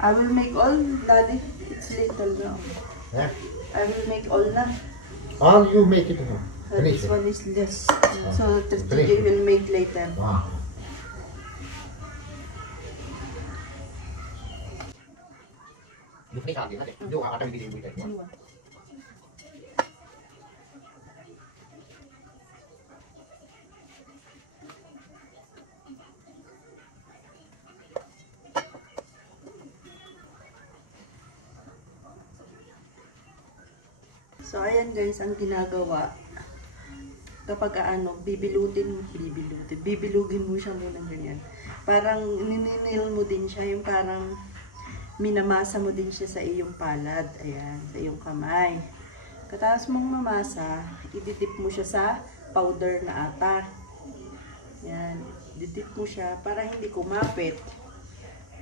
I will make all, Daddy. It's little now. Yeah. I will make all na. All you make it now. This one is less. So TJ will make later. Wow. So ayan guys, ang ginagawa kapag bibilugin mo siya muna ganyan. Parang nininil mo din siya, yung parang minamasa mo din siya sa iyong palad, ayan, sa iyong kamay. Katapos mong mamasa, ididip mo siya sa powder na ata. Ayan, didip mo siya para hindi kumapit.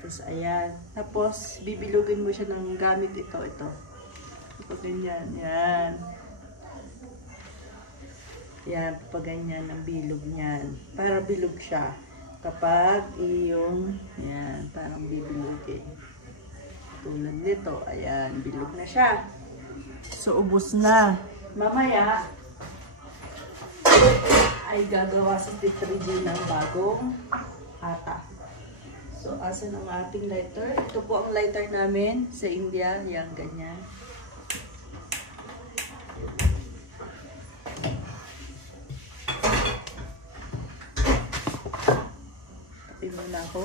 Tapos ayan, tapos bibilugin mo siya ng gamit ito. Pag ganyan, yan. Yan, pag ganyan ang bilog niyan. Para bilog siya. Kapag iyong, yan, parang bibilugin. Tulad nito, ayan, bilog na siya. So, ubos na. Mamaya, ay gagawa sa T3G ng bagong ata. So, asan ang ating lighter? Ito po ang lighter namin sa India. Yan, ganyan. Muna ako.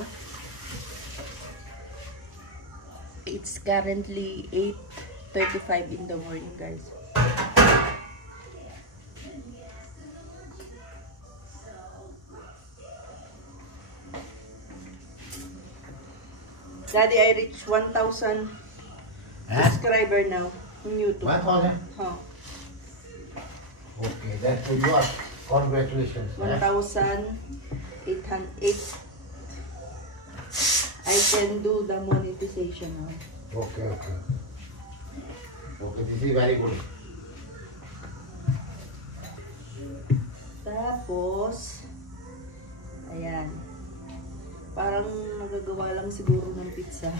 It's currently 8:35 in the morning, guys. Daddy, I reached 1,000 subscriber now on YouTube. 1,000? Huh. Okay, that's for you. Congratulations. 1,808. I can do the monetization now. Okay, okay. Okay, this is very good. Tapos, ayan. Parang magagawa lang siguro ng pizza.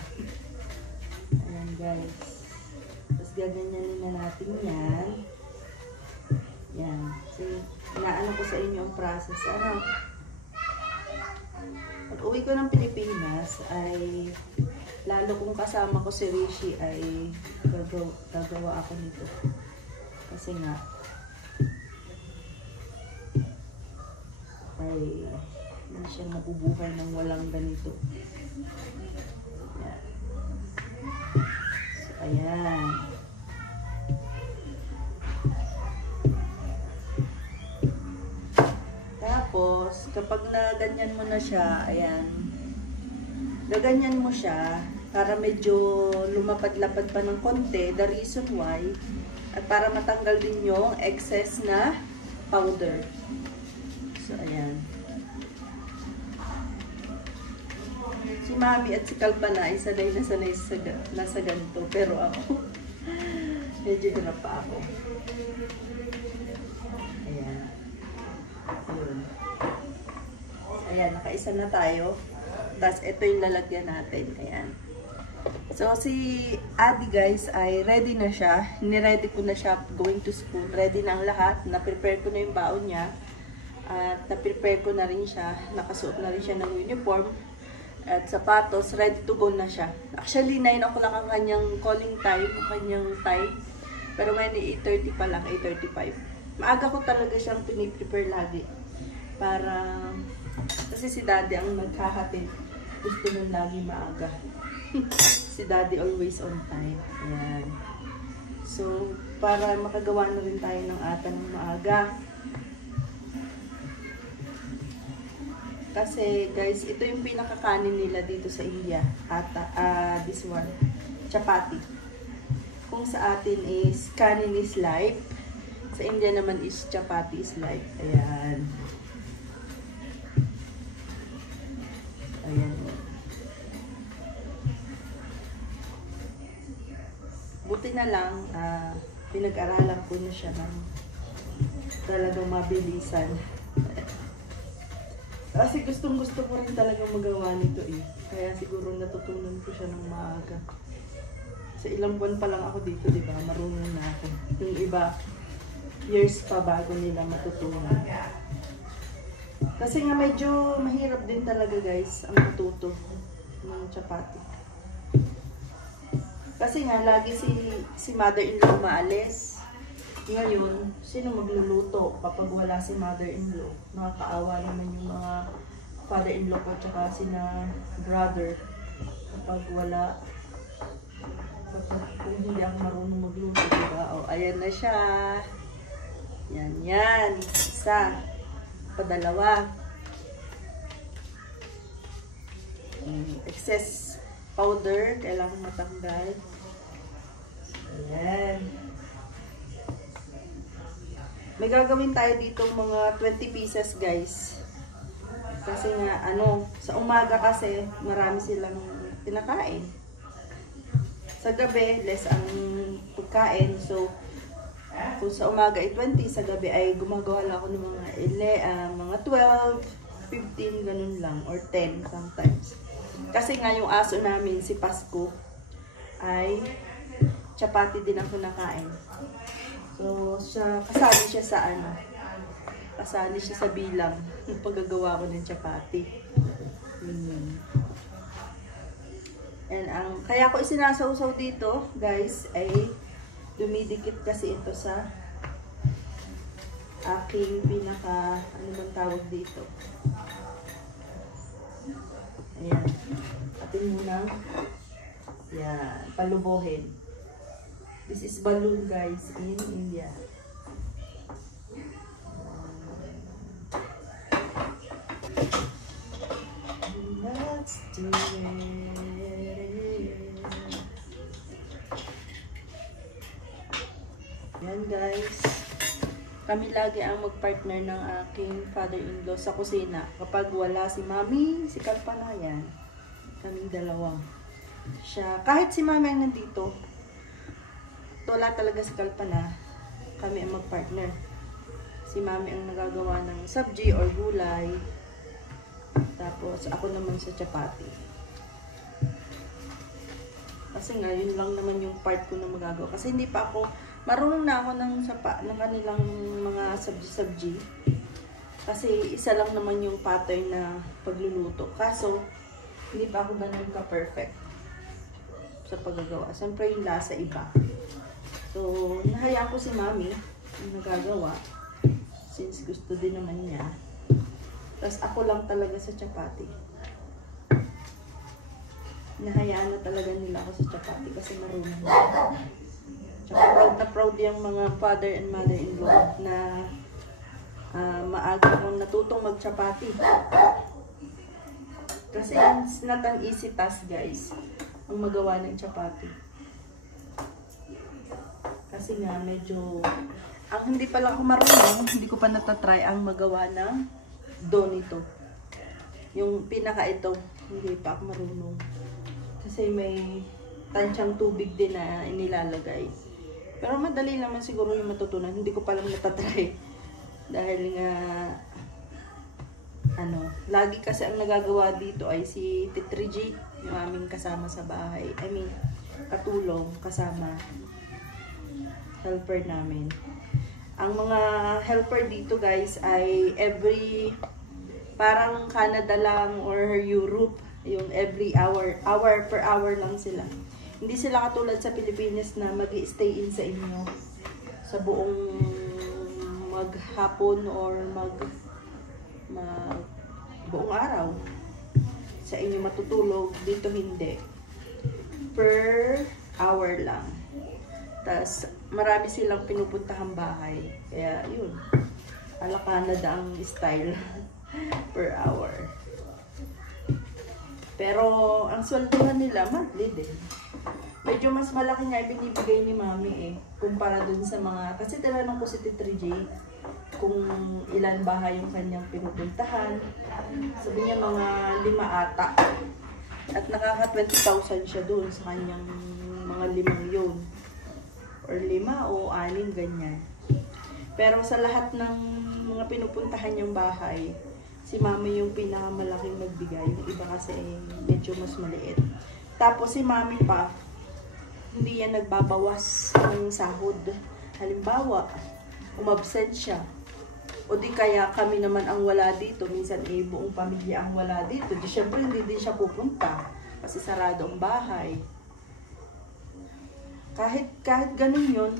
Ayan guys. Tapos gaganyanin na natin yan. Yan. So, inaano ko sa inyo ang process. Pag uwi ko ng Pilipinas ay lalo kung kasama ko si Rishi ay gagawa ako nito. Kasi nga ay hindi siya mabubuhay ng walang ganito. Ayan. So, ayan. Tapos, kapag naganyan mo na siya, ayan, gaganyan mo siya para medyo lumapad-lapad pa ng konti, the reason why, at para matanggal din yung excess na powder. So, ayan. Si Mami at si Kalpana ay sanay na sanay nasa ganito, pero ako, medyo hirap pa ako. Ayan. Ayan, nakaisa na tayo. Tapos, ito yung lalagyan natin. Ayan. So, si Adi guys ay ready na siya. Niready ko na siya going to school. Ready na ang lahat. Na-prepare ko na yung baon niya. At na-prepare ko na rin siya. Nakasuot na rin siya ng uniform. At sapatos. Ready to go na siya. Actually, 9 o'clock ang kanyang calling time. Ang kanyang time. Pero ngayon 8:30 pa lang. 8:35. Maaga ko talaga siyang piniprepare lagi. Para, kasi si Daddy ang naghahatid. Gusto nung lagi maaga. Si Daddy always on time. Ayan. So, para makagawa na rin tayo ng ata ng maaga. Kasi, guys, ito yung pinakakanin nila dito sa India. This one. Chapati. Kung sa atin is, kanin is life. Sa India naman is chapati is life. Ayan. Ayan. Buti na lang, pinag-aralan ko na siya ng talagang mabilisan. Kasi gustong-gusto ko rin talaga magawa nito eh. Kaya siguro natutunan ko siya ng maaga. Sa ilang buwan pa lang ako dito, di ba? Marunong na ako. Yung iba, years pa bago nila matutunan. Kasi nga medyo mahirap din talaga guys ang matuto ng chapati. Kasi nga lagi si mother-in-law maalis. Ngayon, sino magluluto kapag wala si mother-in-law? Nakakaawa naman yung mga father-in-law ko tsaka sina brother kapag wala. Kung hindi ako marunong magluto, diba? O, ayan na siya. Yan. Isa. Padalawa. Excess powder. Kailangan matanggal. Ayan. May gagawin tayo dito mga 20 pieces, guys. Kasi nga, sa umaga kasi, marami silang pinakain. Sa gabi, less ang pagkain. So, kung sa umaga ay 20, sa gabi ay gumagawa lang ako ng mga 12, 15, ganun lang. Or 10 sometimes. Kasi nga yung aso namin, si Pasko, ay chapati din ang kinakain. So, kasali siya sa bilang ng paggagawa ko ng chapati. And kaya ko isinasawsaw dito, guys, ay dumidikit kasi ito sa aking pinaka, ano bang tawag dito? Ayan. Atin muna. Yan. Palubohin. This is balloon, guys, in India. Let's do it. Yan, guys. Kami lagi ang magpartner ng aking father-in-law sa kusina. Kapag wala si Mami, si Kalpanayan, kaming dalawa. Kahit si Mami ang nandito, wala talaga si Kalpana, kami ang magpartner. Si Mami ang nagagawa ng sabji or gulay. Tapos ako naman sa chapati. Kasi nga, yun lang naman yung part ko na magagawa. Kasi hindi pa ako, marunong na ako ng kanilang mga sabji-sabji. Kasi isa lang naman yung pattern na pagluluto. Kaso, hindi pa ako ganun ka-perfect sa paggagawa. Siyempre yung lasa iba. So, nahayaan ko si Mami yung nagagawa since gusto din naman niya. Tapos ako lang talaga sa chapati. Nahayaan na talaga nila ako sa chapati kasi marunong na. Tsaka proud yung mga father and mother-in-law na maaga akong natutong mag-chapati. Kasi it's not an easy task, guys, ang magawa ng chapati. Kasi nga, medyo, hindi pa lang ako marunong, hindi ko pa natatry ang magawa ng dough nito. Yung pinaka ito, hindi pa ako marunong. Kasi may tansyang tubig din na inilalagay. Pero madali naman siguro yung matutunan. Hindi ko pa lang natatry. Dahil nga, lagi kasi ang nagagawa dito ay si Titriji, yung aming kasama sa bahay. I mean, katulong, kasama. Helper namin. Ang mga helper dito, guys, ay parang Canada lang or Europe, yung every hour per hour lang sila. Hindi sila katulad sa Pilipinas na mag-stay in sa inyo sa buong maghapon or buong araw sa inyo matutulog. Dito hindi. Per hour lang. Tas marami silang pinupuntahang bahay. Kaya yun. Ala Canada ang style per hour. Pero ang sweldohan nila monthly din. Medyo mas malaki nga ibinibigay ni Mami kumpara dun sa mga, kasi tinanong ko si T3J kung ilan bahay yung kanyang pinupuntahan. Sabi niya mga 5 ata. At nakaka 20,000 siya dun sa kanyang mga 5 yun. Or 5 o 6, ganyan. Pero sa lahat ng mga pinupuntahan niyang bahay, Si mami yung pinakamalaking magbigay. Yung iba kasi medyo mas maliit. Tapos si mami pa, hindi yan nagbabawas ng sahod. Halimbawa, umabsent siya. O di kaya kami naman ang wala dito. Minsan buong pamilya ang wala dito. Di syempre hindi din siya pupunta. Kasi sarado ang bahay. Kahit ganun yun,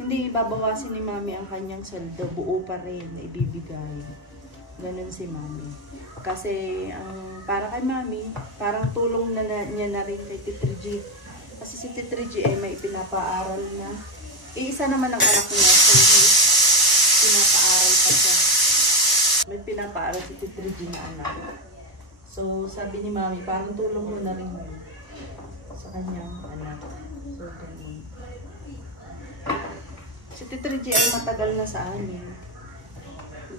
hindi ibabawasin ni mami ang kanyang sweldo. Buo pa rin na ibibigay. Ganun si mami. Kasi para kay mami, parang tulong niya na rin kay Tito G. Kasi si Tito G may pinapaaral na. Isa naman ang anak niya. So, pinapaaral pa siya. May pinapaaral si Tito G na anak. So, sabi ni mami, parang tulong mo na rin yun sa kanyang anak. So, ganun. Si Tito G ay matagal na sa amin.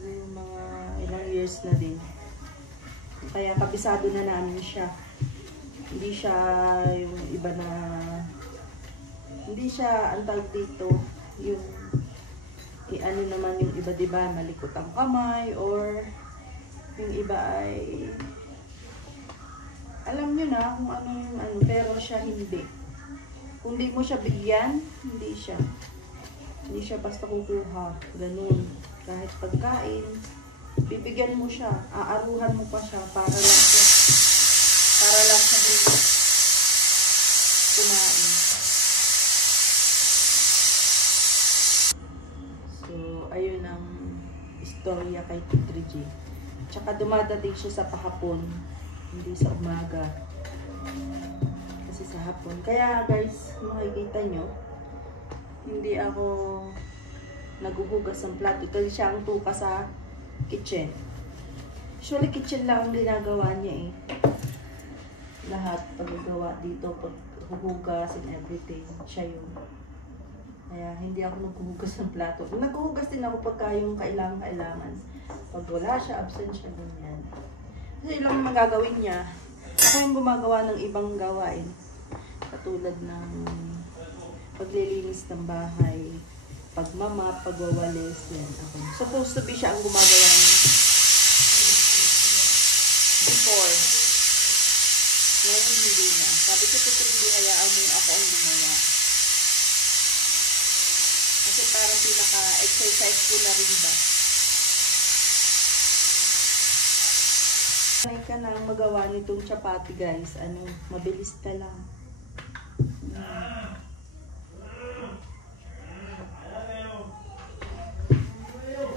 Yung mga ilang years na din. Kaya kabisado na namin siya. Hindi siya yung iba na... Hindi siya, ang tawag dito, yung... ano naman yung iba, diba, malikot ang kamay, or yung iba ay... Alam nyo na kung ano yung ano, pero siya hindi. Kung di mo siya bigyan, hindi siya. Hindi siya basta kukuha. Ganun. Kahit pagkain, bibigyan mo siya. Aaruhan mo pa siya para lang siya kumain. So, ayun ang istorya kay Tito G. Tsaka dumadating siya sa pahapon, hindi sa umaga. Kasi sa hapon. Kaya guys, makikita nyo, hindi ako naghuhugas ng plato. Kasi siya ang tuka sa kitchen. Usually kitchen lang ang ginagawa niya eh. Lahat paggagawa dito, paghuhugas and everything, siya yun. Kaya hindi ako naghuhugas ng plato. Naghuhugas din ako pagka yung kailangan. Pag wala siya, absent siya, ganyan. Kasi ilang magagawin niya. Ako yung gumagawa ng ibang gawain. Katulad ng paglilinis ng bahay, pagmamap, pagwawalis, yan. Ako. Supposed to be siya ang gumagawa ng before. Ngayon hindi na. Sabi ko, Tito G, hayaan mo ako ang gumawa. Kasi parang pinaka-exercise ko na rin ba. Sanay ka na magawa nitong chapati guys. Mabilis ka lang.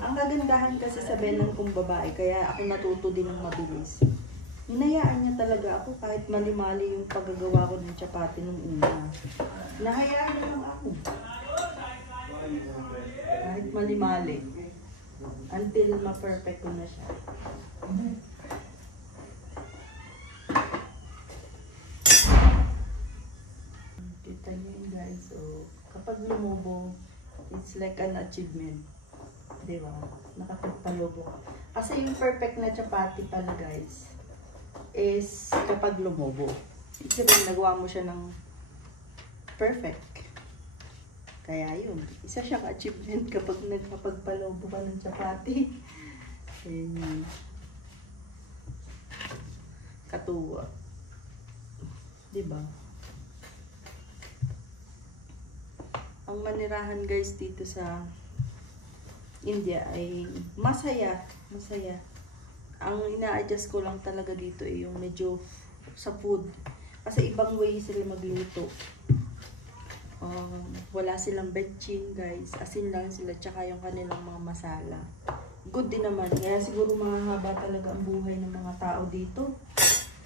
Ang kagandahan kasi sa benang kong babae, kaya ako natuto din ng mabilis. Hinayaan niya talaga ako kahit mali-mali yung paggagawa ko ng chapati nung una. Nahayaan niya lang ako. Kahit mali-mali. Until ma-perfect ko na siya. Kita niyo yun guys. So, kapag lumubo, it's like an achievement. Diba? Nakapagpalubo. Kasi yung perfect na chapati pala guys, is kapag lumubo. Ibig sabihin, nagawa mo siya ng perfect. Kaya yun, isa siyang achievement kapag nagkapagpalobo ka ng chapati. Ayan yun. Katuwa. Diba? Ang manirahan guys dito sa India ay masaya. Masaya. Ang ina-adjust ko lang talaga dito ay yung medyo sa food. Kasi ibang way sila magluto. Wala silang betchin guys. Asin lang sila tsaka yung kanilang mga masala. Good din naman. Kaya siguro mahaba talaga ang buhay ng mga tao dito.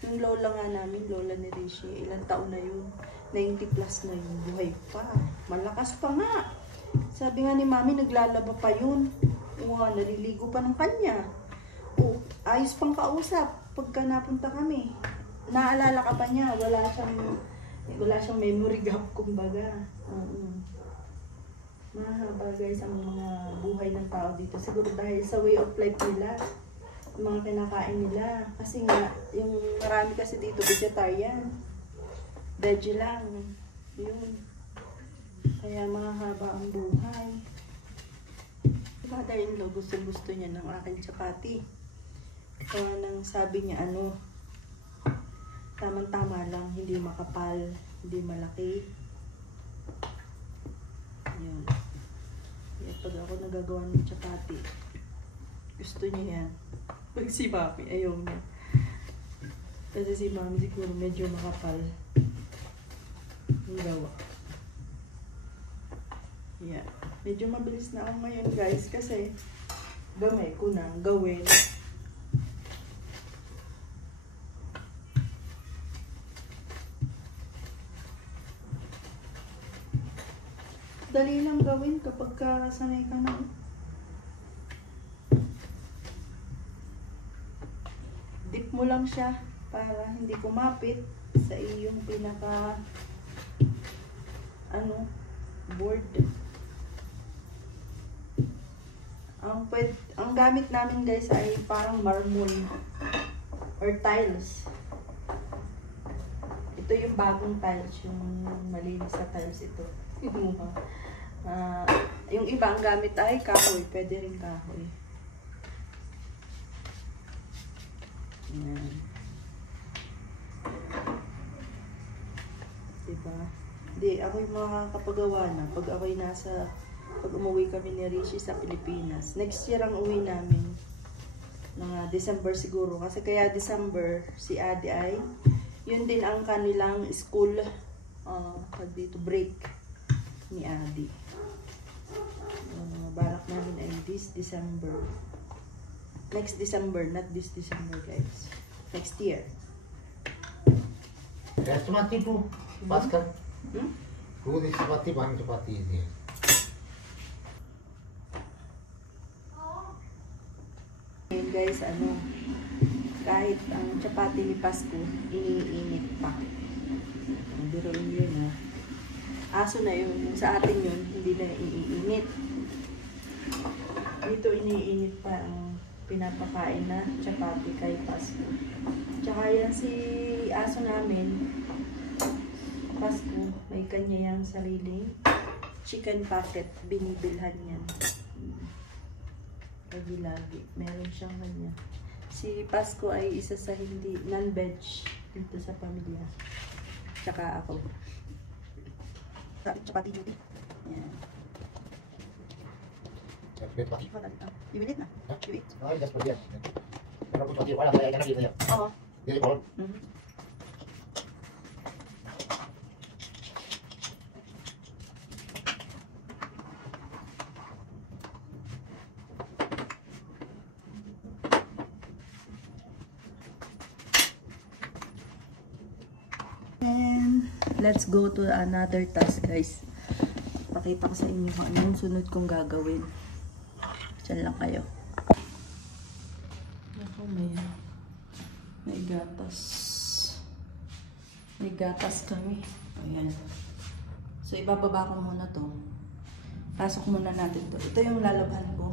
Yung lola nga namin, lola ni Rishi, ilang taon na yun. 90 plus na yun. Buhay pa. Malakas pa nga. Sabi nga ni mami, naglalaba pa yun. Naliligo pa ng kanya. Ayos pang kausap pagka napunta kami. Naalala ka pa niya, wala siyang memory gap kumbaga. Mahaba guys ang mga buhay ng tao dito. Siguro dahil sa way of life nila, yung mga kinakain nila. Kasi nga, yung marami kasi dito vegetarian. Veggie lang. Yun. Kaya mahaba ang buhay. Father-in-law, gusto niya ng aking chapati. Kaya nang sabi niya, ano, tamang-tama lang, hindi makapal, hindi malaki. Yun. Kaya pag ako nagagawa ng chapati, gusto niya yan. Pag si Mami, ayaw niya. Kasi si Mami siguro medyo makapal. Yung gawa. Yeah. Medyo mabilis na ako ngayon guys kasi gamay ko na gawin. Dali lang gawin kapag sanay ka na. Dip mo lang siya para hindi kumapit sa iyong pinaka board. Ang gamit namin guys ay parang marble or tiles. Ito yung bagong tiles, yung malinis sa tiles ito. Yung iba ang gamit ay kahoy, pwede rin kahoy. Yan. Diba? Hindi, ako yung makakapagawa na pag umuwi kami ni Rishi sa Pilipinas. Next year ang uwi namin. Mga December siguro. Kasi kaya December, si Adi ay, yun din ang kanilang school, pag dito break ni Adi. Balak namin ay this December. Next December, not this December guys. Next year. Kaya chapati tu, Bhaskar. Puri chapati, bang chapati ini. Ngayon guys, kahit ang chapati ni Pasko, iniinit pa. Biruin yun ha. Aso na yun, sa atin yun, hindi na iniinit. Dito iniinit pa ang pinapakain na chapati kay Pasko. Tsaka yan si aso namin, Pasko, may kanya yung sariling chicken packet, binibilhan yan. Lagi-lagi, meron siyang kanya. Si Pasko ay isa sa hindi non-veg dito sa pamilya. Tsaka ako. Chapati duty. Yan. You will eat na? You eat? Ay, just for yes. Pero kung pati wala kaya ka na dito. Oo. Dili ko. And let's go to another task guys. Pakita ko sa inyo kung anong sunod kong gagawin. Diyan lang kayo. Ako may gatas. May gatas kami. Ayan. So ibababa ko muna to. Pasok muna natin to. Ito yung lalabhan ko.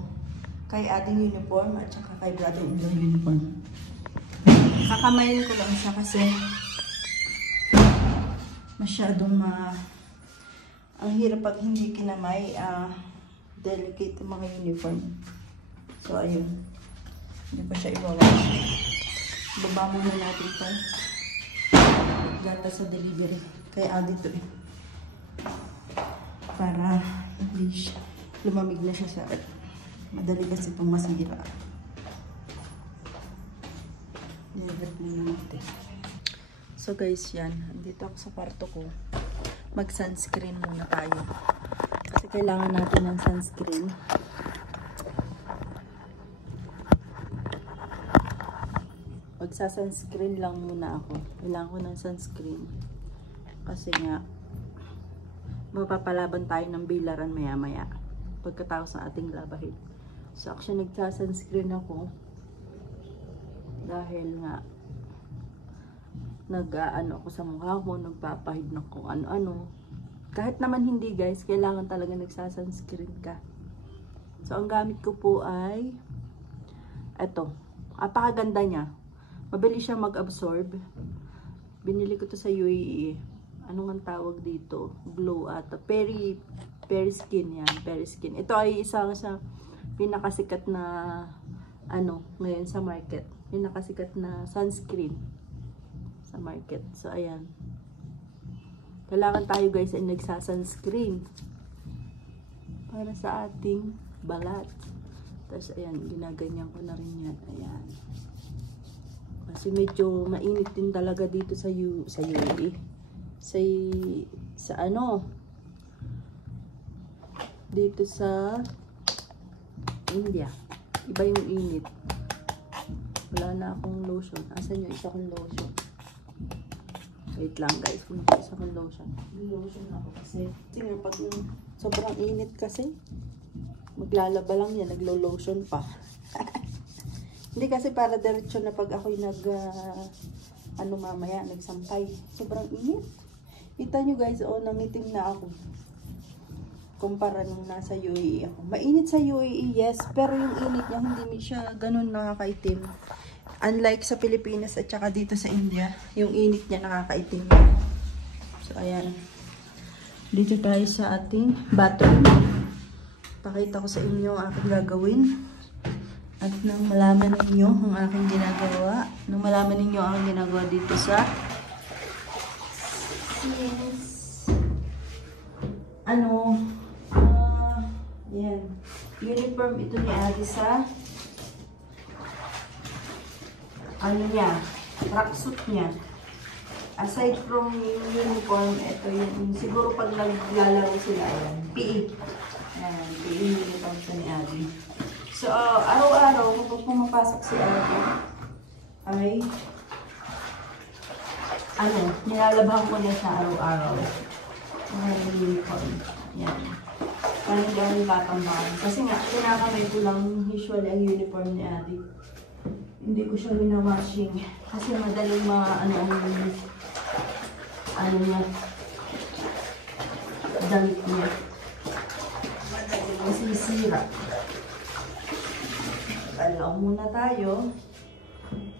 Kay ating uniform at saka kay brother-in-law uniform. Kakamayin ko lang siya kasi masyadong ang hirap pag hindi kinamay, delicate yung mga uniform. So, ayun. Hindi pa siya iwawash. Baba muna natin ito. Gata sa delivery. Kaya dito eh. Para hindi lumamig na siya sa madali kasi itong masira. Nilagay muna natin. So guys, yan. Andito ako sa kwarto ko. Mag-sunscreen muna tayo. Kasi kailangan natin ng sunscreen. Magsa-sunscreen lang muna ako. Kailangan ko ng sunscreen. Kasi nga, mapapalaban tayo ng bilaran maya-maya. Pagkatapos ng ating labahin. So actually, nagsa-sunscreen ako. Dahil nga, nag-ano ako sa mukha ko, nagpapahid na kung ano-ano. Kahit naman hindi guys, kailangan talaga nagsasunscreen ka. So, ang gamit ko po ay eto. Apakaganda niya. Mabilis siya mag-absorb. Binili ko to sa UAE. Anong ang tawag dito? Glow at Peri Skin yan. Peri Skin. Ito ay isa sa pinakasikat na ngayon sa market. Yung nakasikat na sunscreen sa market. So, ayan. Kailangan tayo guys ay nagsasunscreen para sa ating balat. Tapos, ayan, ginaganyan ko na rin yan. Ayan. Kasi medyo mainit din talaga dito sa UAE. Dito sa India. Iba yung init. Wala na akong lotion. Asan yung isa kong lotion? Wait lang guys, kung isa kong lotion. Lotion ako kasi. Tingnan pag sobrang init kasi. Maglalaba lang yan, naglo-lotion pa. Hindi kasi para diretso na pag ako'y mamaya, nagsampay. Sobrang init. Kita nyo guys, nangitim na ako. Kumpara nung nasa UAE ako. Mainit sa UAE, yes. Pero yung init niya, hindi siya ganun nakakaitim. Unlike sa Pilipinas at saka dito sa India, yung init niya nakakaitim. So, ayan. Dito tayo sa ating bathroom. Pakita ko sa inyo ang aking gagawin. At nang malaman ninyo ang aking ginagawa. Nang malaman ninyo ang aking ginagawa dito sa yan. Uniform ito ni Adi sa tracksuit niya. Aside from yung uniform, ito yung siguro pag naglalaro sila, yan. PE. Yan, PE uniform ito ni Adi. So, araw-araw, kapag pumapasok si Adi, ay nilalabhan ko niya siya araw-araw. Yung uniform. Yan. Parang hindi ako nagtatambakan. Kasi nga, kinakamay ko lang usually ang uniform ni Adi. Hindi ko siya winawashing. Kasi madaling damit niya. Madaling masisira. Alaw muna tayo.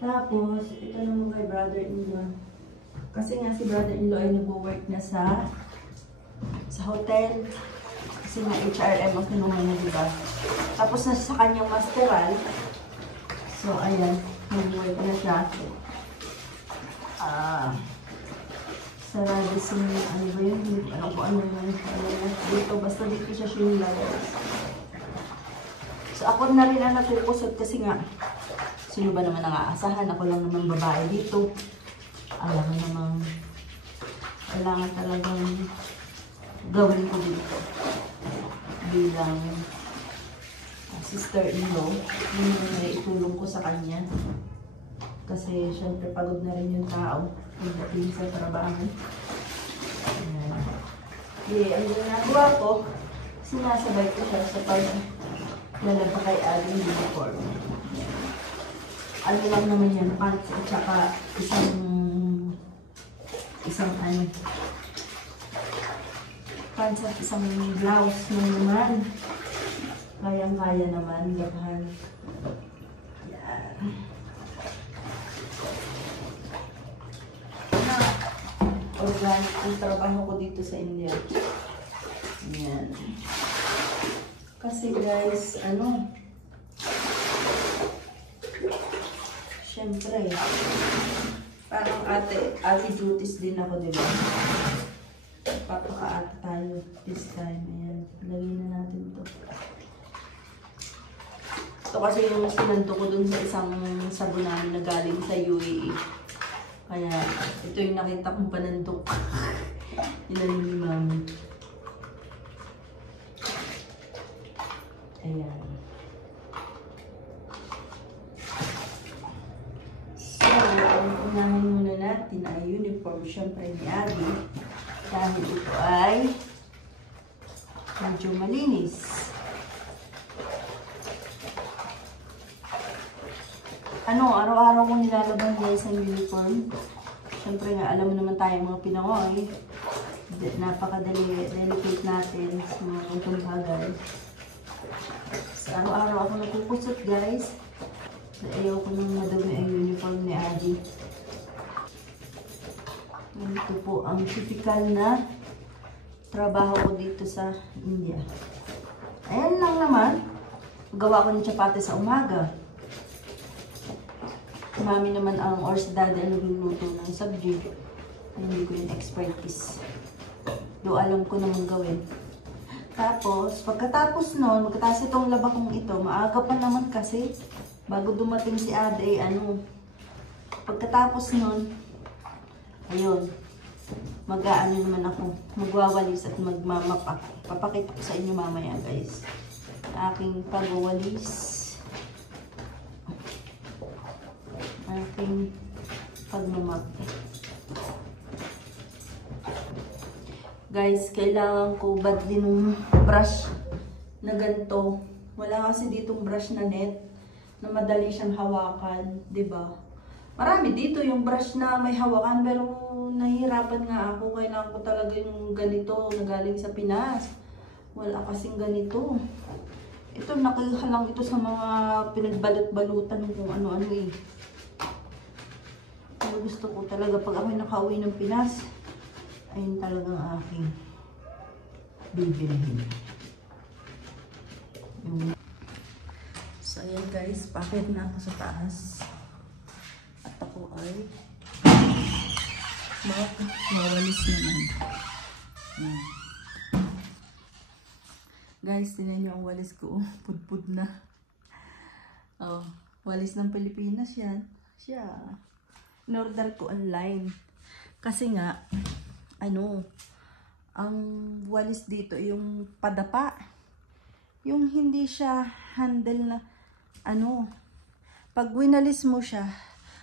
Tapos, ito naman kay brother-in-law. Kasi nga si brother-in-law ay nag-work na sa hotel. Kasi nga HRM ang kinuha niya, diba? Tapos nasa sa kanyang masteral. So, ayan. Nag-work na siya. Sa Radisson, ano ba yun? Ano po, ano dito. Basta dito siya sinulad. So, ako na rin ang natukusot kasi nga, sino ba naman ang-aasahan? Ako lang naman babae dito. Kailangan talagang gawin ko dito. Bilang sister-in-law, yung itulong ko sa kanya. Kasi syempre pagod na rin yung tao pagdating sa trabaho. Ang ginagawa ko, sinasabay ko siya sa paglalaba kay Ading uniform. Ano lang naman yan, pants at saka pants at isang blouse naman. Kayang-kaya naman, labahan. Yan. Organic ang trabaho ko dito sa India. Yan. Kasi guys, syempre, parang ate duties din ako, diba? Papaka-ate tayo this time. Ayan, lagyan na natin to. Ito kasi yung sinanto ko dun sa isang sabunan na galing sa UAE. Kaya, ito yung nakita kong panandok. Ilan ni Mami. Ayan. So, ang unahin muna natin ay uniform, syempre ni Adi. Dahil ito ay medyo malinis. Araw-araw ko nilalaban guys ang uniform. Siyempre nga, alam mo naman tayo mga Pinoy. Napaka-delicate natin sa mga itong bagay. So, araw-araw ako nagkukusot guys. So, ayaw ko nang madumi ang uniform ni Adi. Ito po ang typical na trabaho ko dito sa India. Ayan lang naman. Gawa ko ng chapati sa umaga. Mami naman ang, or si daddy ang nagluluto ng sabji. Hindi ko yung expertise. Do alam ko naman gawin. Tapos, pagkatapos nun, magkatapos itong labakong ito, maaga pa naman kasi, bago dumating si Ade, pagkatapos nun, ayun, mag-aano naman ako, magwawalis at magmamapa. Papakita ko sa inyo mamaya, guys. Aking pagwawalis. Aking pagmamap. Guys, kailangan ko badly nung brush na ganito. Wala kasi ditong brush na net na madali siyang hawakan, 'di ba? Marami dito yung brush na may hawakan pero nahihirapan nga ako. Kailangan ko talaga yung ganito na galing sa Pinas. Wala kasing ganito. Ito, nakihalang ito sa mga pinagbalot-balutan kung ano-ano eh. Pero gusto ko talaga pag ako nakauwi ng Pinas, ayun talagang aking bibilhin. So ayan guys, pakit na ako sa taas. At ako ay mawalis naman. Ayan. Guys, tinan nyo ang walis ko. Pudpud na. Oh, walis ng Pilipinas yan. Siya. In-order ko online. Kasi nga, ang walis dito, yung padapa. Yung hindi siya handle na, pag winalis mo siya,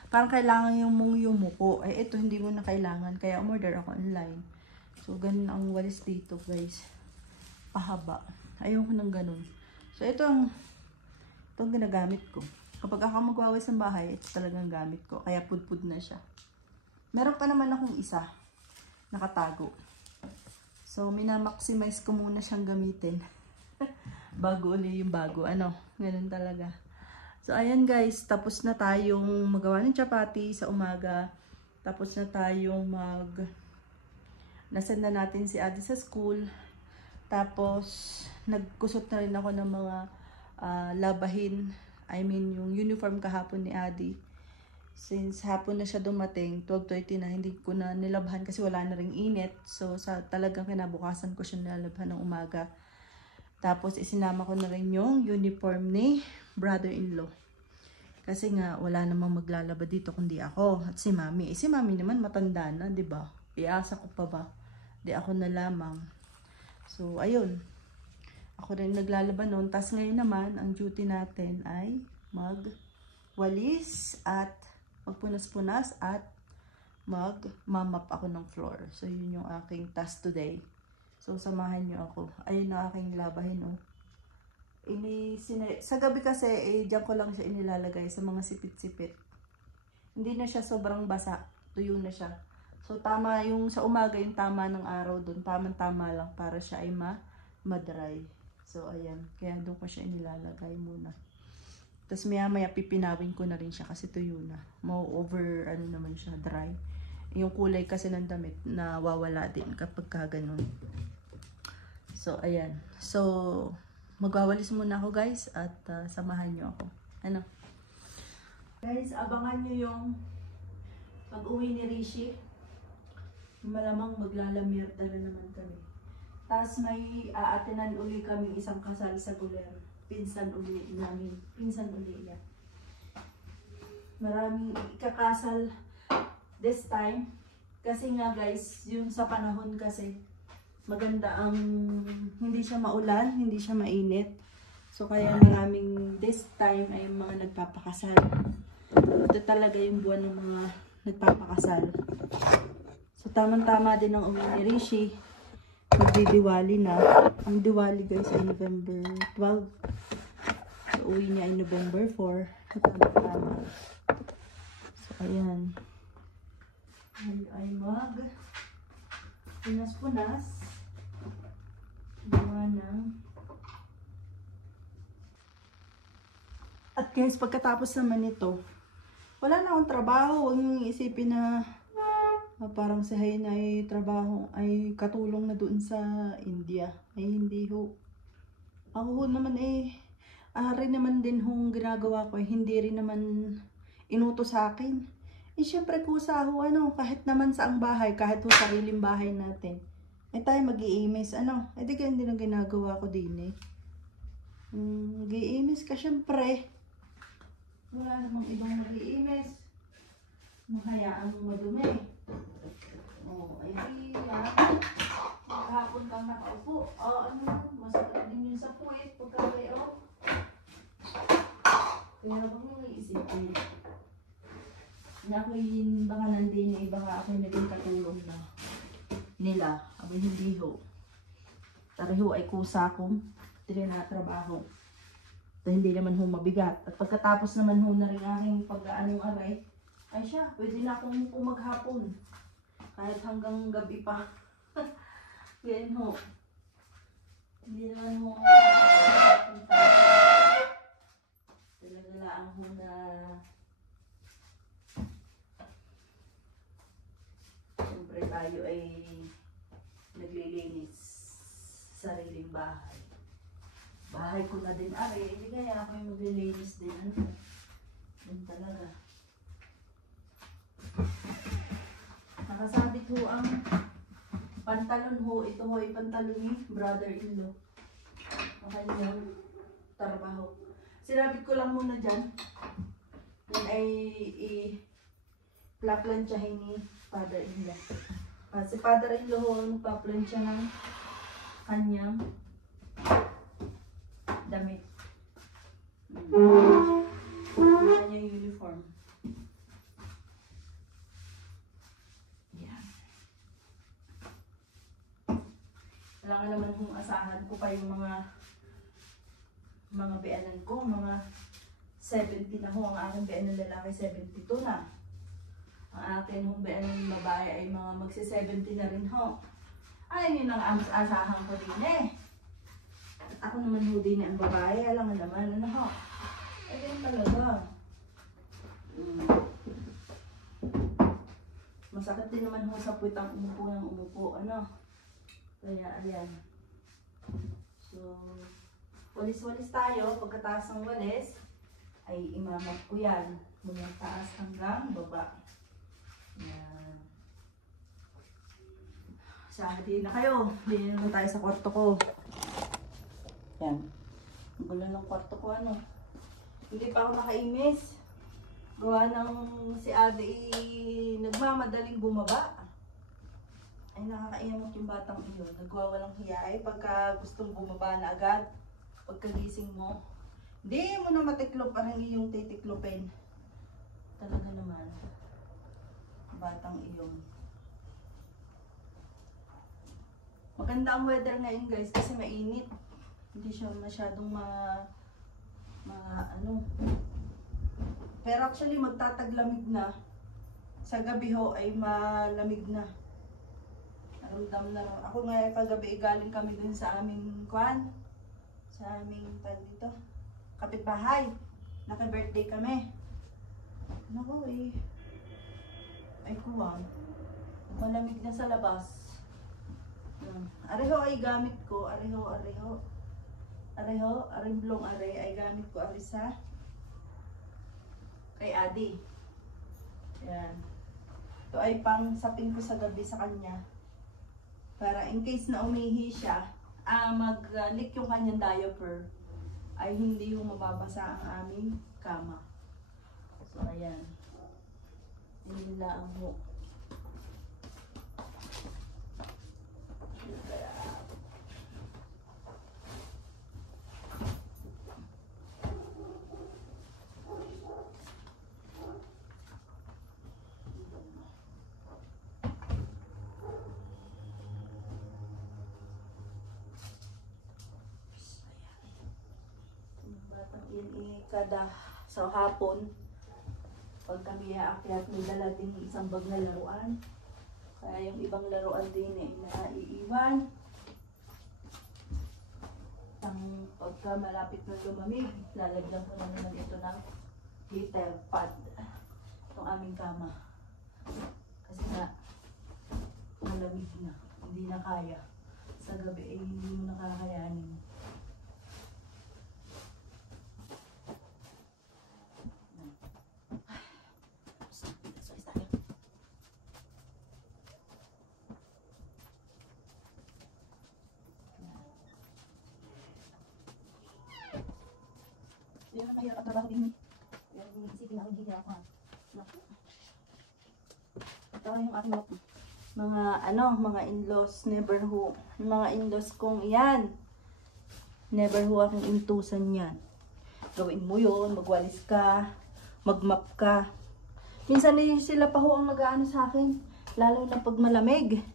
parang kailangan yung mong yumuko. Eh, ito hindi mo na kailangan. Kaya umorder ako online. So, ganun ang walis dito, guys. Pahaba. Ayoko ng ganun. So, itong ginagamit ko. Kapag ako magwawalis ng bahay, ito talagang gamit ko. Kaya pudpud na siya. Meron pa naman akong isa. Nakatago. So, minamaximize ko muna siyang gamitin. Bago uli yung bago. Ganun talaga. So, ayan guys. Tapos na tayong magawa ng chapati sa umaga. Tapos na tayong nasend na natin si Ate sa school. Tapos, nagkusot na rin ako ng mga labahin. I mean, yung uniform kahapon ni Adi. Since hapon na siya dumating, 12:30 na, hindi ko na nilabhan kasi wala na ring init. So, talagang kinabukasan ko siya nilabhan ng umaga. Tapos, isinama ko na rin yung uniform ni brother-in-law. Kasi nga, wala namang maglalaba dito kundi ako at si Mami. Si Mami naman matanda na, di ba? Iasa ko pa ba? Di ako na lamang. So, ayun. Ako rin naglalaba noon. Tapos ngayon naman, ang duty natin ay magwalis at magpunas-punas at magmamap ako ng floor. So, yun yung aking task today. So, samahan nyo ako. Ayun ang aking labahin, oh. Sa gabi kasi, dyan ko lang siya inilalagay sa mga sipit-sipit. Hindi na siya sobrang basa. Tuyo na siya. So, tama yung sa umaga, yung tama ng araw doon. Tama-tama lang para siya ay ma-dry. So, ayan. Kaya doon ko siya inilalagay muna. Tapos, maya-maya pipinawin ko na rin siya kasi tuyo na. Over, naman siya, dry. Yung kulay kasi ng damit, nawawala din kapag ganun. So, ayan. So, magwawalis muna ako, guys. At samahan nyo ako. Guys, abangan nyo yung pag-uwi ni Rishi. Malamang maglalamierda na naman kami. Tapos may aatinan uli kami isang kasal sa Guler. Pinsan uli namin. Pinsan uli niya. Maraming ikakasal this time. Kasi nga guys, yung sa panahon kasi, maganda ang hindi siya maulan, hindi siya mainit. So kaya maraming this time ay mga nagpapakasal. Ito talaga yung buwan ng mga nagpapakasal. So, tamang-tama din ang uwi ni Rishi. Magdidiwali na. Ang Diwali guys ay November 12. So, uwi niya ay November 4. So, tamang-tama. So, ayan. Ay punas-punas. Gawa ng. At guys, pagkatapos naman ito, wala na akong trabaho. Huwag niyong isipin na parang si Hayin ay trabaho, ay katulong na doon sa India. Ay hindi ho. Ako ho naman rin naman din hong ginagawa ko. Hindi rin naman inuto sa akin. Eh, syempre kusa ho, ano, kahit naman sa ang bahay, kahit ho sariling bahay natin. Eh, tayo mag-i-imis, ano. Eh, di ganyan din ang ginagawa ko din, eh. Mag-i-imis ka, syempre. Wala namang ibang mag-i-imis. Mahayaan mo madumi. Oh, ay, yan. Maghapon kang nakaupo. Ano, masakit din yun sa puwet, pagkakayo. Kaya bang mga isipin. Na ako yung baka nandin yung iba ka ako naging katulong na nila. Abay hindi ho. Tariho ay kusa kong tinatrabaho. So, hindi naman ho mabigat. At pagkatapos naman ho na rin aking pag-aanong aray, ay siya, pwede na akong maghapon. Kahit hanggang gabi pa. Yan ho. Hindi naman ho. Talaga lang ho na siyempre tayo ay naglilinis sa sariling bahay. Bahay ko na din hindi kaya ako yung maglilinis din. Yun talaga. Nakasabit ho ang pantalon ho. Ito ho ay pantalon ni brother-in-law. Ang kanyang trabaho. Sinabit ko lang muna dyan. Yan ay i-plaplansyahin ni father-in-law. Si father-in-law ho ang paplansya ng kanyang damit. Kanyang uniform. Yan. Kailangan naman kung asahan ko pa yung mga beanan ko, mga 70 na ho. Ang aking beanan lalaki 72 na. Ang akin hong beanan babae ay mga magsi-70 na rin ho. Ay, yun ang asahan ko din eh. At ako naman ho din ang babae. Alam nga naman, ano ho. Ay, yun talaga. Masakit din naman ho sa puwit ang umupo ng umupo, ano. Kaya, ayan. So, walis-walis tayo. Pagkataas ng walis, ay imamat ko yan. Mula taas hanggang baba. Yan. Sahadi na kayo. Hindi naman tayo sa kwarto ko. Yan. Ang gulo ng kwarto ko, ano. Hindi pa ako nakaimis. Gawa ng si Ate nagmamadaling bumaba. Ay, nakakaiyamot yung batang iyon. Nagwawalang hiya ay pagka gustong bumaba na agad. Pagkagising mo. Hindi mo na matiklop. Parang iyong titiklopin. Talaga naman. Batang iyon. Maganda ang weather ngayon guys kasi mainit. Hindi siya masyadong ano. Pero actually magtataglamig na. Sa gabi ho ay malamig na. Naramdam na lang. Ako nga kagabi galing kami dun sa aming sa aming dito. Kapitbahay. Naka-birthday kami. Naku eh. Ay kuwang. Malamig na sa labas. Areho ay gamit ko. Areho. Arimblong ay gamit ko. Arisa. Kay Adi. Yan. Ito ay pang sapin ko sa gabi sa kanya. Para in case na umihi siya, mag-leak yung kanyang diaper, ay hindi yung mababasa ang aming kama. So, ayan. Hindi lang mo. Kada sa hapon, pag kami aakyat, may dala din isang bag na laruan. Kaya yung ibang laruan din eh, naiiwan. Pagka malapit na lumamig, lalagyan ko na naman ito ng heater pad. Itong aming kama. Kasi na, malamig na. Hindi na kaya. Sa gabi eh, hindi mo nakakayanin. trabaho din. Yung isipin ako, hindi ako. Ito yung aking mga in-laws, never who. Yung mga in-laws kong iyan. Never who akong intusan yan. Gawin mo yun, magwalis ka, magmap ka. Minsan sila pa ho ang nag-aano sa akin. Lalo na pag malamig.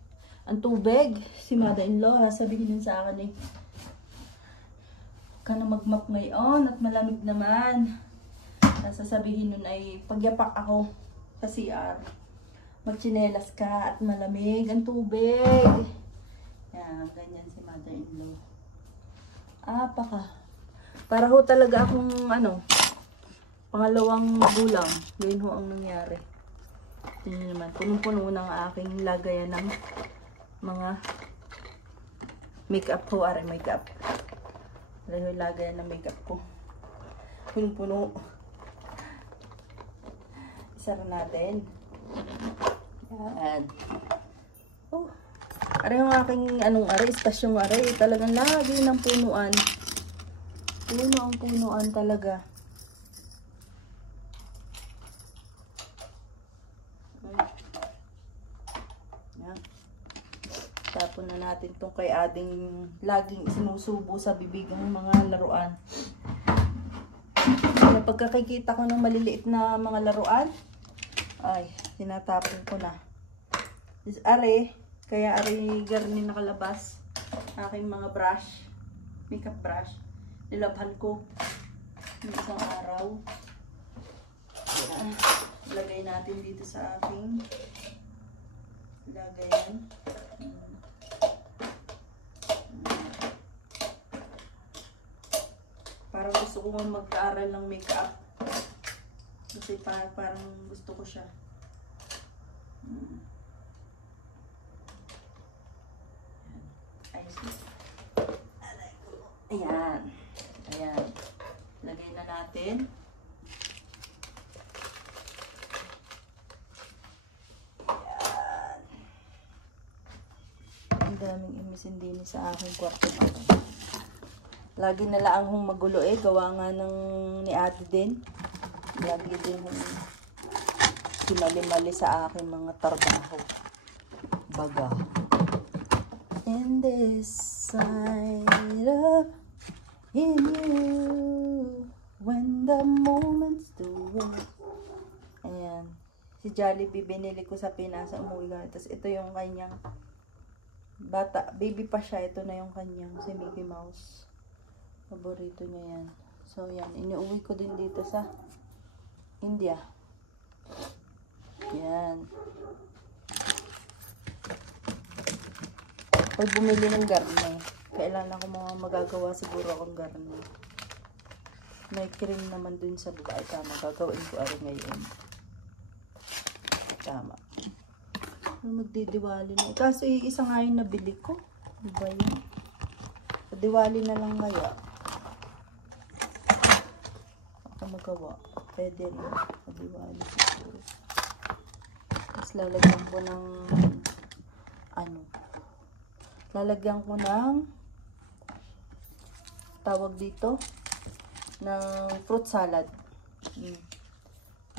Ang tubig. Si mother-in-law, sabihin nun sa akin ka na magmap ngayon at malamig naman. Sasabihin nun ay pagyapak ako sa CR. Magtsinelas ka at malamig ang tubig. Yan, ganyan si mother-in-law. Para ho talaga akong pangalawang magulang. Ganyan ho ang nangyari. Tingnan naman, punong-puno ng aking lagayan ng mga makeup ko. Makeup. Lagayan ng makeup ko. Punong-puno. Isara natin. Yan. Oh. Yung aking istasyong talagang lagi ng punuan. Puno ang punuan talaga. Yan. Tapon na natin itong kay ading laging sinusubo sa bibig ng mga laruan. Kaya pagkakikita ko ng maliliit na mga laruan, ay, tinatapon ko na. Kaya garni nakalabas. Aking mga brush, makeup brush. Nilabhan ko ng isang araw. Ayan. Lagay natin dito sa aking lagayan. Parang gusto ko mag-aaral ng makeup. Kasi parang gusto ko siya. Ayan. Ayan. Lagay na natin. Ayan. Ang daming imisindini sa aking kwarto. Lagi na lang hong magulo gawa nga ng ni ate din. Lagi din hong kimali-mali sa aking mga trabaho. Baga. In this side of in you when the moments do it. Ayan. Si Jollibee binili ko sa Pinas. Umuwi ka. Tapos ito yung kanyang bata. Baby pa siya. Ito na yung kanyang si Mickey Mouse. Paborito niya yan. So yan. Iniuwi ko din dito sa India. Yan. Pag bumili ng garne, kailangan ko mga magagawa siguro akong garne. May cream naman dun sa baba. Tama, gagawin ko ngayon. Tama. Magdidiwali na. Kaso isa nga yung nabili ko. Diba yun? Diwali na lang kaya. Ako magawa. Pwede rin. Diwali siguro. Tapos lalagyan ko ng lalagyan ko ng tawag dito ng fruit salad.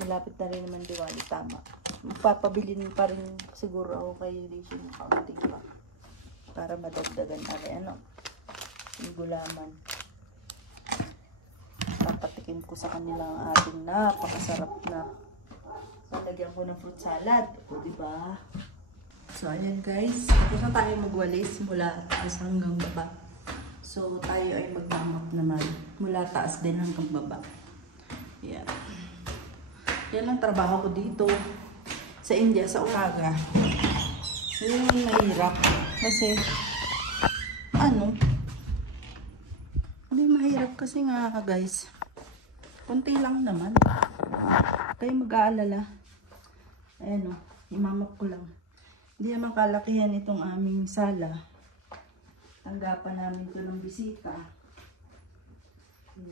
Malapit na rin naman Diwali, tama. Magpapabilin pa rin siguro ako kay Rishi ng kaunting pa para madagdagan yung gulaman. Papatikim ko sa kanila ang ating napakasarap na lalagyan ko ng fruit salad. O diba? So, ayan guys. Tapos na tayo magwalis mula taas hanggang baba. So, tayo ay magmamap naman. Mula taas din hanggang baba. Yan. Yan ang trabaho ko dito sa India sa umaga. Yun yung mahirap. Kasi, hindi mahirap kasi nga guys. Kunti lang naman. Kayo mag-aalala. Ayan imamap ko lang. Hindi naman kalakihan itong aming sala. Tanggapan namin ito ng bisita.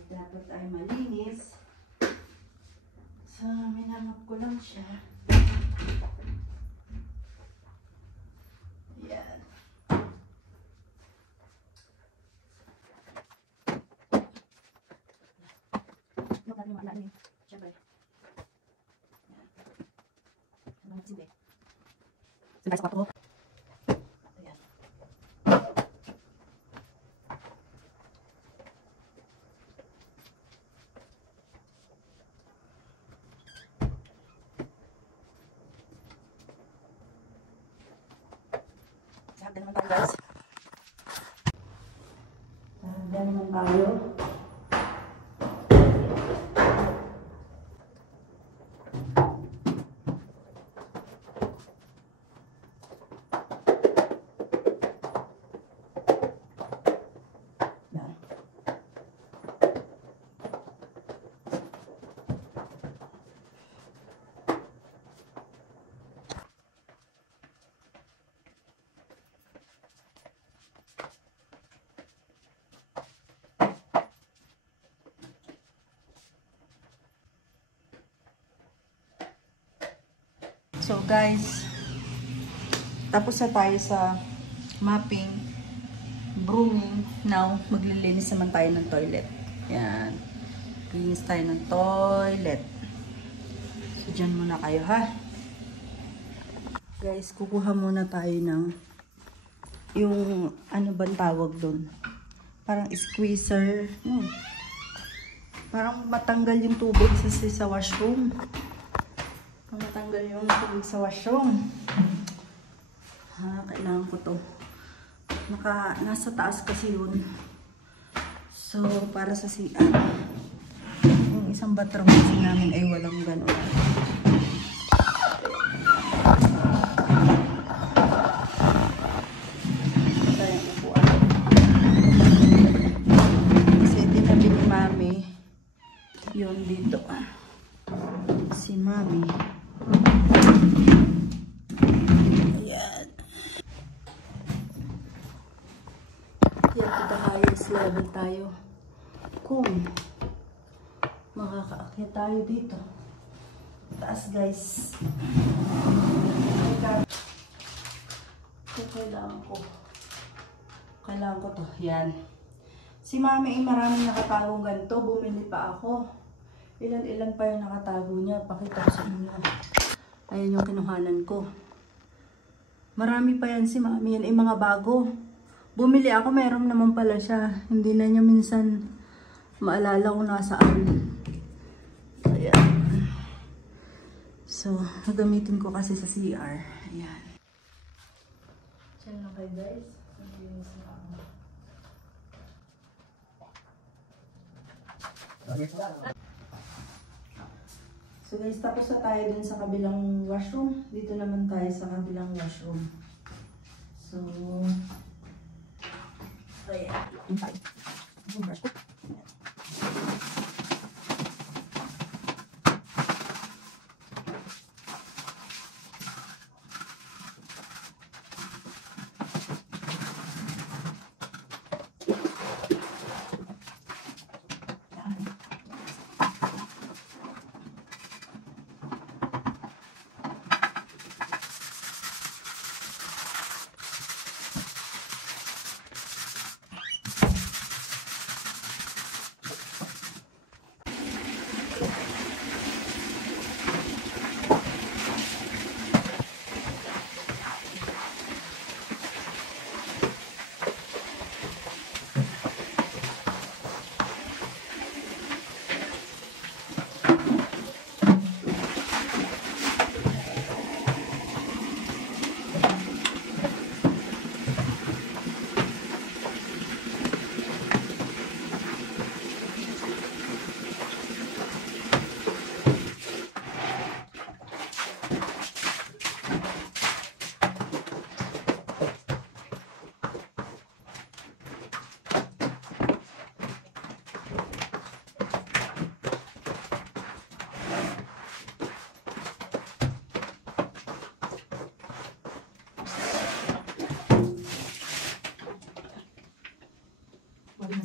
Dapat ay malinis. So, minamap ko lang siya. Yan. natin yung alaan niya. Siyempre. Ang simple. Simple sa kwarto. Ayan. Sahagdan naman tayo guys. Sahagdan naman tayo. So guys, tapos na tayo sa mopping, brooming. Now, maglilinis naman tayo ng toilet. Yan. Linis tayo ng toilet. So, dyan muna kayo ha. Guys, kukuha muna tayo ng yung ano ba tawag doon? Parang squeezer. Parang matanggal yung tubig sa washroom. Matanggal yung tubig sa washroom. Kailangan ko to. Nasa taas kasi yun. So, para sa CR. Yung isang bathroom kasi namin ay walang gano'n. Kasi tinabi ni Mami yun dito. Si Mami. Ayan. Kaya kita highest level tayo. Kung makakaakyat tayo dito. Taas guys. Kailangan ko to. Yan. Si Mami ay maraming nakatagong ganito. Bumili pa ako. Ilan-ilan pa yung nakatago niya. Pakita ko sa inyo. Ayan yung kinuhanan ko. Marami pa yan si Mami. Yan ay mga bago. Bumili ako. Meron naman pala siya. Hindi na niya minsan maalala kung nasaan. Ayan. So, gagamitin ko kasi sa CR. Ayan. Diyan lang kayo guys. Naglinis na ako. So guys, tapos na tayo dun sa kabilang washroom. Dito naman tayo sa kabilang washroom. So, ayan.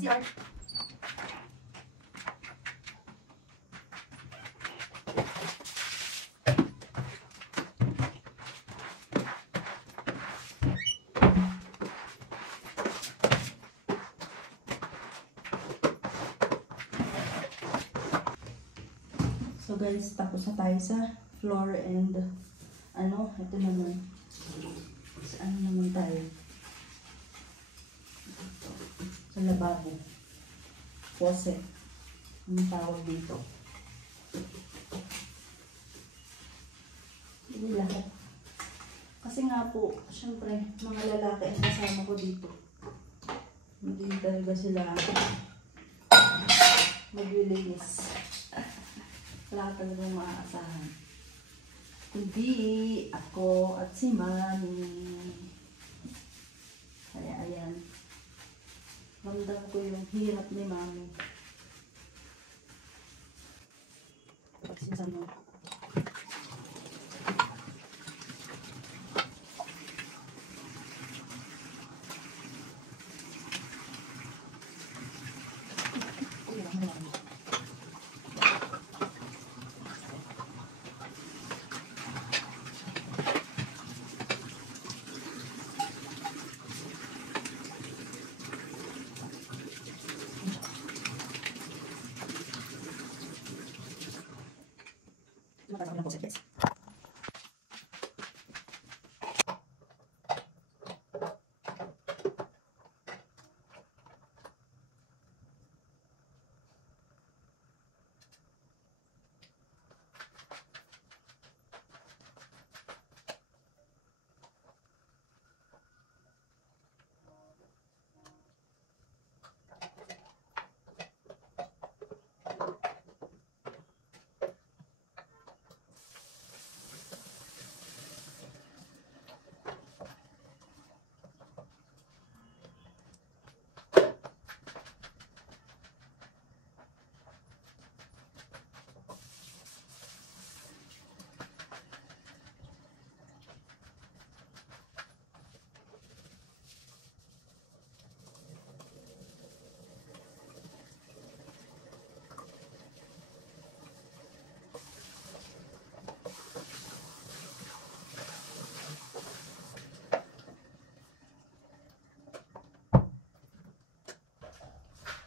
CR. guys, tapos na tayo sa floor and ano, ito naman. Saan naman tayo? Sa lababo. Faucet. Ang tawag dito. Hindi lahat. Kasi nga po, syempre, mga lalaki ang kasama ko dito. Hindi talaga sila maglilinis. Wala talagang maaasahan. Kundi ako at si Mami. Kaya ayan. Ramdam ko yung hirap ni Mami. Pagsinsan mo. Guys.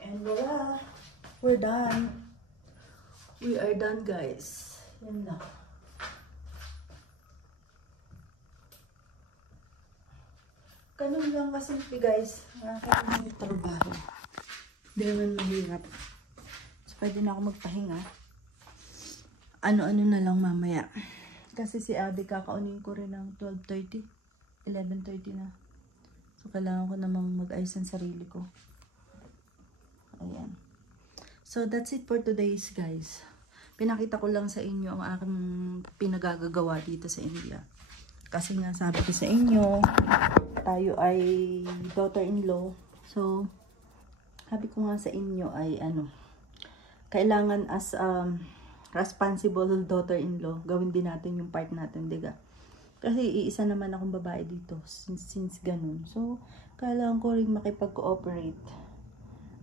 And voila, we're done. We are done, guys. Yan na. Ganun lang kasimple, guys. Nakakita ng trabaho. Hindi naman mahirap. So, pwede na ako magpahinga. Ano-ano na lang mamaya. Kasi si Abby kakaunin ko rin ng 12:30. 11:30 na. So, kailangan ko namang mag-ayos ang sarili ko. Ayan. So, that's it for today's, guys. Pinakita ko lang sa inyo ang aking pinagagagawa dito sa India. Kasi nga, sabi ko sa inyo, tayo ay daughter-in-law. So, sabi ko nga sa inyo ay kailangan as responsible daughter-in-law, gawin din natin yung part natin, diga? Kasi iisa naman akong babae dito since ganun. So, kailangan ko rin makipag-cooperate.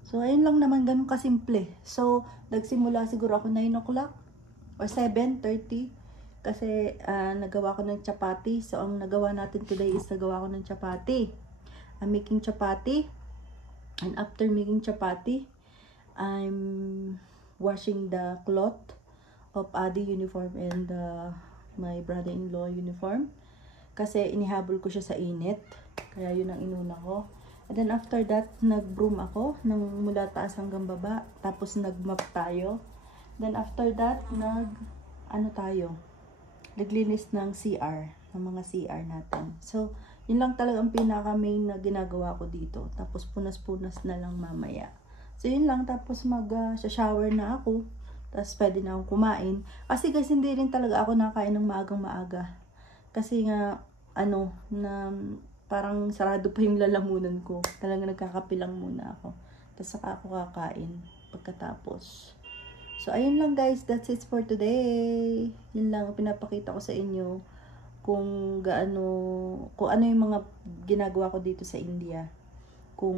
So, ayun lang naman, ganun kasimple. So, nagsimula siguro ako 9 o'clock or 7:30 kasi nagawa ko ng chapati. So, ang nagawa natin today is nagawa ko ng chapati. I'm making chapati. And after making chapati, I'm washing the cloth of Adi uniform and my brother-in-law uniform. Kasi inihabol ko siya sa init. Kaya yun ang inuna ko. And then after that, nag-broom ako ng mula taas hanggang baba. Tapos nag-mop tayo. Then after that, naglinis ng CR, ng mga CR natin. So, yun lang talaga ang pinaka-main na ginagawa ko dito. Tapos punas-punas na lang mamaya. So, yun lang. Tapos mag-shower na ako. Tapos pwede na akong kumain. Kasi guys, hindi rin talaga ako nakain ng maagang maaga. Kasi nga, parang sarado pa yung lalamunan ko. Talagang nagkakapilang muna ako. Tapos saka ako kakain pagkatapos. So, ayun lang guys. That's it for today. Yun lang pinapakita ko sa inyo kung ano yung mga ginagawa ko dito sa India. Kung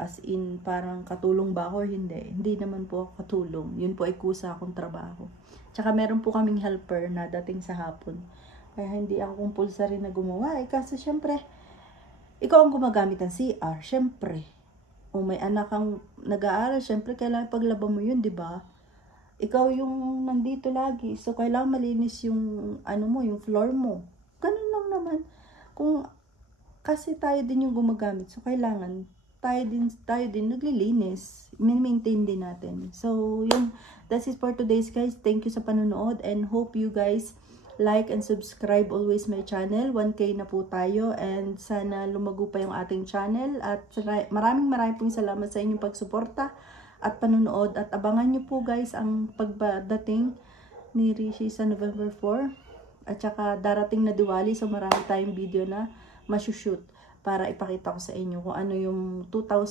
as in parang katulong ba ako o hindi. Hindi naman po ako katulong. Yun po ay kusa akong trabaho. Tsaka meron po kaming helper na dating sa hapon. Kaya hindi ako compulsory na gumawa. Kasi syempre, ikaw ang gumagamit ng CR. Syempre. O may anak kang nag-aaral, syempre kailangan paglaba mo yun, di ba? ikaw yung nandito lagi. So, kailangan malinis yung, ano mo, yung floor mo. Ganun lang naman. Kung, kasi tayo din yung gumagamit. So, kailangan, tayo din naglilinis. Maintain din natin. So, yun. That's it for today's guys. Thank you sa panonood. And hope you guys like and subscribe always my channel. 1K na po tayo. And sana lumago pa yung ating channel. At maraming pong salamat sa inyong pagsuporta at panonood, at abangan nyo po guys ang pagdating ni Rishi sa November 4 at saka darating na Diwali, so marami tayong video na masushoot para ipakita ko sa inyo kung ano yung 2023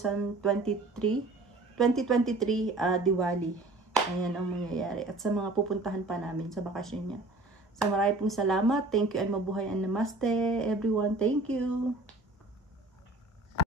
Diwali. Ayan ang mangyayari at sa mga pupuntahan pa namin sa bakasyon niya. So marami pong salamat, thank you and mabuhay and namaste everyone, thank you.